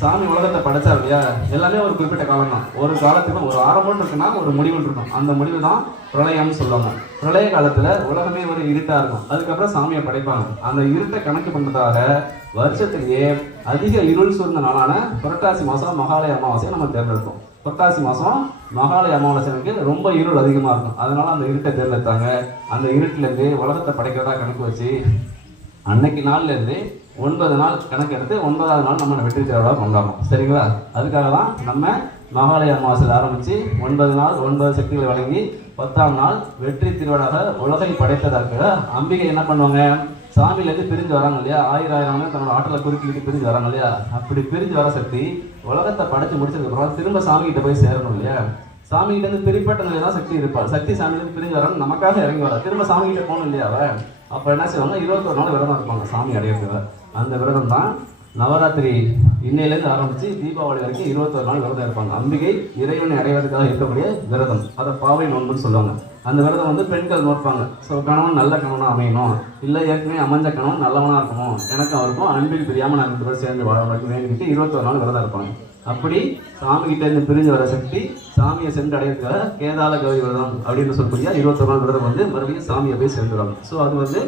சாமி உலகத்தை படைச்சா இல்லையா? எல்லாமே ஒரு குறிப்பிட்ட காலம் தான் ஒரு காலத்துக்கு ஒரு ஆரம்பம் இருக்குன்னா ஒரு முடிவு இருக்கும். அந்த முடிவு தான் பிரளயம்னு சொல்லுவாங்க. பிரளய காலத்துல உலகமே ஒரு இருட்டா இருக்கும். அதுக்கப்புறம் சாமியை படைப்பாங்க. அந்த இருட்டை கணக்கு பண்ணதாக வருஷத்திலேயே அதிக இருள் சூழ்ந்த நாளான புரட்டாசி மாசம் மகாலய அமாவாசையை நம்ம தேர்ந்தெடுப்போம். புரட்டாசி மாசம் மகாலய அமாவாசைக்கு ரொம்ப இருள் அதிகமா இருக்கும். அதனால அந்த இருட்டை தேர்ந்தெடுத்தாங்க. அந்த இருட்டிலேருந்து உலகத்தை படைக்கிறதா கணக்கு வச்சு அன்னைக்கு நாள்லேருந்து ஒன்பது நாள் கணக்கு எடுத்து ஒன்பதாவது நாள் நம்ம வெற்றி திருவிழா கொண்டாடுறோம். சரிங்களா? அதுக்காக தான் நம்ம மகாலய அமாவாசையில் ஆரம்பித்து ஒன்பது நாள் ஒன்பது சக்திகளை வழங்கி பத்தாம் நாள் வெற்றி திருவிழாக உலகை படைத்ததாக அம்பிகை என்ன பண்ணுவாங்க? சாமியிலேருந்து பிரிஞ்சு வராங்க இல்லையா? ஆயிரம் ஆயிரம் தன்னோட ஆற்றலை குறுக்கிட்டு பிரிஞ்சு வராங்க இல்லையா? அப்படி பிரிஞ்சு வர சக்தி உலகத்தை படைச்சு முடிச்சதுக்கப்புறம் திரும்ப சாமி கிட்ட போய் சேரணும் இல்லையா? சாமி கிட்ட இருந்து பிரிப்பட்ட தான் சக்தி இருப்பார். சக்தி சாமி பிரிஞ்சு வரணும் நமக்காக இறங்கி வரா திரும்ப சாமி கிட்ட போகணும் இல்லையா அவ? அப்ப என்ன செய்வாங்க? இருபத்தொரு நாள் விரதம் இருப்பாங்க சாமி அடையிறதுல. அந்த விரதம் தான் நவராத்திரி இன்னையிலேருந்து ஆரம்பிச்சு தீபாவளி வரைக்கும் இருபத்தொரு நாள் விரதம் இருப்பாங்க. அம்பிகை இறைவனை அடைவதற்காக இருக்கக்கூடிய விரதம். அதை பாவை நோன்புன்னு சொல்லுவாங்க. அந்த விரதம் வந்து பெண்கள் நோட்பாங்க ஸோ கணவன் நல்ல கணவனாக அமையணும். இல்லை ஏற்கனவே அமைஞ்ச கணவன் நல்லவனாக இருக்கணும். எனக்கும் அவருக்கும் அன்பில் பிரியாமல் நான் ரெண்டு பேரும் சேர்ந்து வாழ வேண்டிக்கிட்டு இருபத்தொரு நாள் விரதம் இருப்பாங்க. அப்படி சாமி கிட்ட இருந்து பிரிஞ்சு வர சக்தி சாமியை சென்று அடையிறதுக்காக கேதால கௌரி விரதம் அப்படின்னு சொல்லக்கூடிய இருபத்தொரு நாள் விரதம் வந்து மறுபடியும் சாமியை போய் சேர்ந்துருவாங்க ஸோ அது வந்து